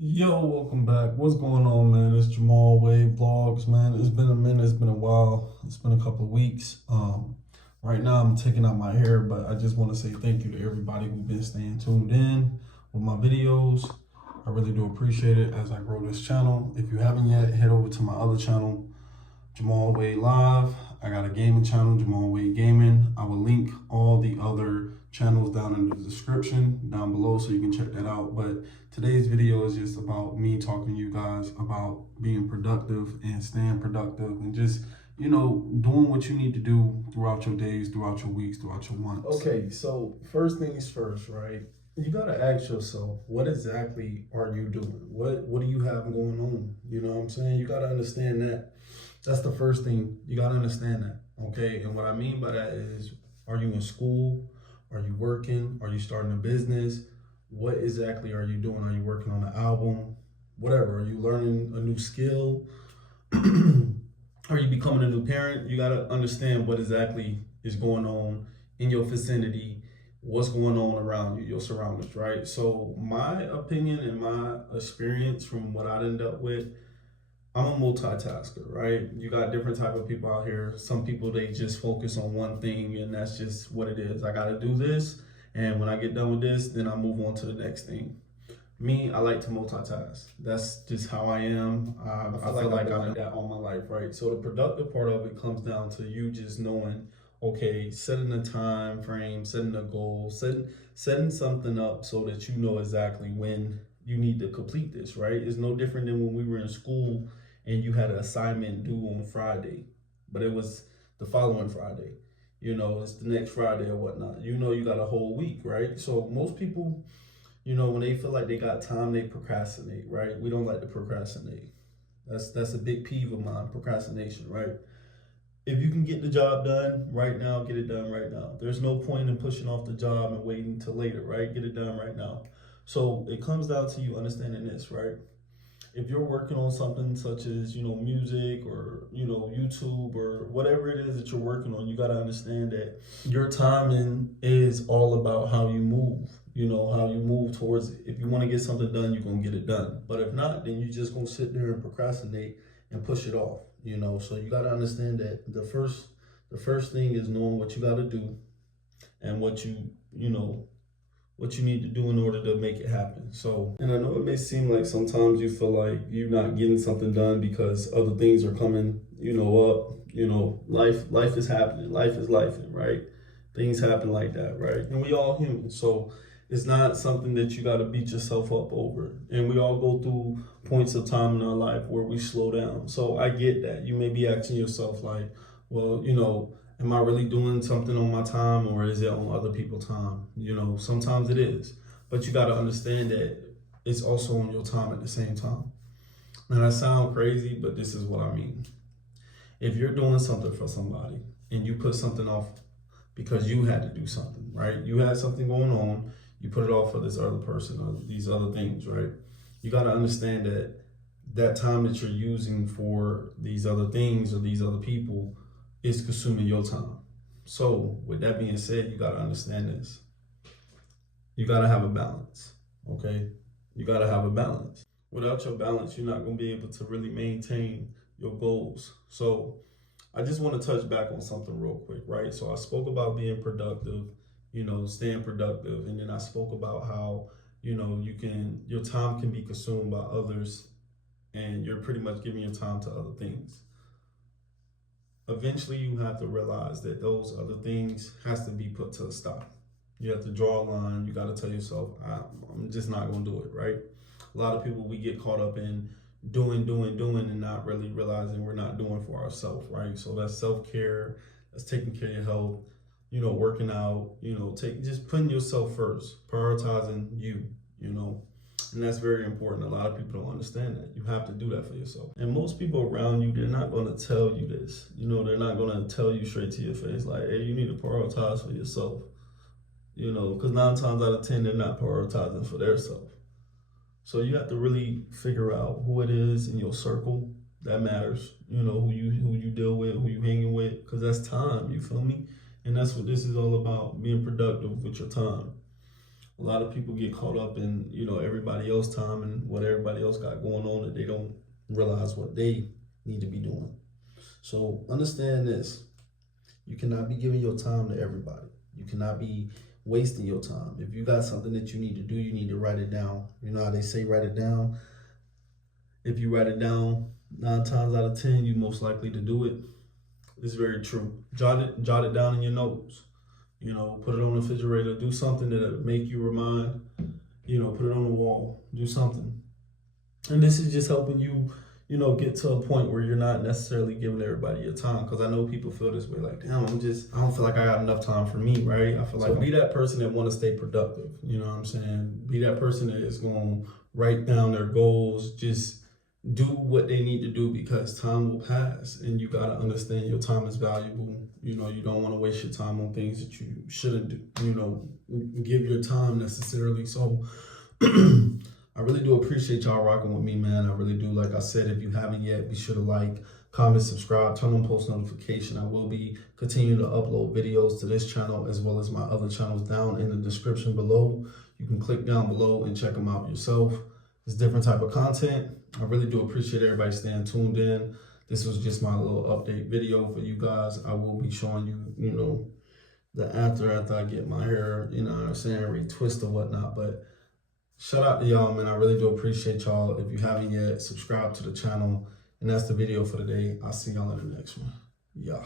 Yo, welcome back. What's going on, man? It's JamalWadeVlogs, man. It's been a minute. It's been a while. It's been a couple of weeks. Right now I'm taking out my hair, but I just want to say thank you to everybody who's been staying tuned in with my videos. I really do appreciate it as I grow this channel. If you haven't yet, head over to my other channel, Jamal Wade Live. I got a gaming channel, Jamal Wade Gaming. I will link all the other channels down in the description down below so you can check that out. But today's video is just about me talking to you guys about being productive and staying productive and just, doing what you need to do throughout your days, throughout your weeks, throughout your months. Okay, so first things first, right? You gotta ask yourself, what exactly are you doing? What do you have going on? You know what I'm saying? You gotta understand that. That's the first thing. You got to understand that. Okay. And what I mean by that is, are you in school? Are you working? Are you starting a business? What exactly are you doing? Are you working on an album? Whatever. Are you learning a new skill? Are you becoming a new parent? You got to understand what exactly is going on in your vicinity, what's going on around you, your surroundings, right? So my opinion and my experience from what I ended up with, I'm a multitasker, right? You got different type of people out here. Some people, they just focus on one thing and that's just what it is. I got to do this. And when I get done with this, then I move on to the next thing. Me, I like to multitask. That's just how I am. I feel like I've been that all my life, right? So the productive part of it comes down to you just knowing, okay, setting a time frame, setting a goal, setting something up so that you know exactly when you need to complete this, right? It's no different than when we were in school and you had an assignment due on Friday, but it was the following Friday. It's the next Friday or whatnot. You got a whole week, right? So most people, when they feel like they got time, they procrastinate, right? We don't like to procrastinate. That's a big peeve of mine, procrastination, right? If you can get the job done right now, get it done right now. There's no point in pushing off the job and waiting until later, right? Get it done right now. So it comes down to you understanding this, right? If you're working on something such as, music or, YouTube or whatever it is that you're working on, you got to understand that your timing is all about how you move, how you move towards it. If you want to get something done, you're going to get it done. But if not, then you're just going to sit there and procrastinate and push it off, So you got to understand that the first thing is knowing what you got to do and what you need to do in order to make it happen. So, and I know it may seem like sometimes you feel like you're not getting something done because other things are coming, up. Life is happening. Life is life, right? Things happen like that, right? And we all human. So it's not something that you got to beat yourself up over. And we all go through points of time in our life where we slow down. So I get that. You may be asking yourself like, well, am I really doing something on my time or is it on other people's time? Sometimes it is. But you got to understand that it's also on your time at the same time. And I sound crazy, but this is what I mean. If you're doing something for somebody and you put something off because you had to do something, right? You had something going on, you put it off for this other person or these other things, right? You got to understand that that time that you're using for these other things or these other people is consuming your time. So with that being said, you got to understand this. You got to have a balance, okay? You got to have a balance. Without your balance, you're not going to be able to really maintain your goals. So I just want to touch back on something real quick, right? So I spoke about being productive, staying productive. And then I spoke about how, your time can be consumed by others and you're pretty much giving your time to other things. Eventually you have to realize that those other things has to be put to a stop. You have to draw a line. You got to tell yourself, I'm just not going to do it, right? A lot of people, we get caught up in doing, and not really realizing we're not doing for ourselves, right? So that's self-care, that's taking care of your health, working out, just putting yourself first, prioritizing you, and that's very important. A lot of people don't understand that. You have to do that for yourself. And most people around you, they're not going to tell you this. They're not going to tell you straight to your face, like, hey, you need to prioritize for yourself. Because 9 times out of 10, they're not prioritizing for their self. So you have to really figure out who it is in your circle that matters. Who you deal with, who you hanging with, because that's time. You feel me? And that's what this is all about: being productive with your time. A lot of people get caught up in, everybody else time and what everybody else got going on, that they don't realize what they need to be doing. So understand this. You cannot be giving your time to everybody. You cannot be wasting your time. If you got something that you need to do, you need to write it down. You know how they say write it down? If you write it down 9 times out of 10, you most likely to do it. It's very true. Jot it down in your notes. Put it on the refrigerator. Do something that'll make you remind. Put it on the wall. Do something. And this is just helping you, get to a point where you're not necessarily giving everybody your time. Because I know people feel this way, like, damn, I don't feel like I got enough time for me, right? I feel like be that person that want to stay productive. You know what I'm saying? Be that person that is going to write down their goals. Just do what they need to do, because time will pass, and you got to understand your time is valuable. You don't want to waste your time on things that you shouldn't do. Give your time necessarily. So I really do appreciate y'all rocking with me, man. I really do. Like I said, if you haven't yet, be sure to like, comment, subscribe, turn on post notification. I will be continuing to upload videos to this channel as well as my other channels down in the description below. You can click down below and check them out yourself. It's different type of content. I really do appreciate everybody staying tuned in. This was just my little update video for you guys. I will be showing you, the after I get my hair, retwist or whatnot. But shout out to y'all, man. I really do appreciate y'all. If you haven't yet, subscribe to the channel. And that's the video for today. I'll see y'all in the next one. Yeah.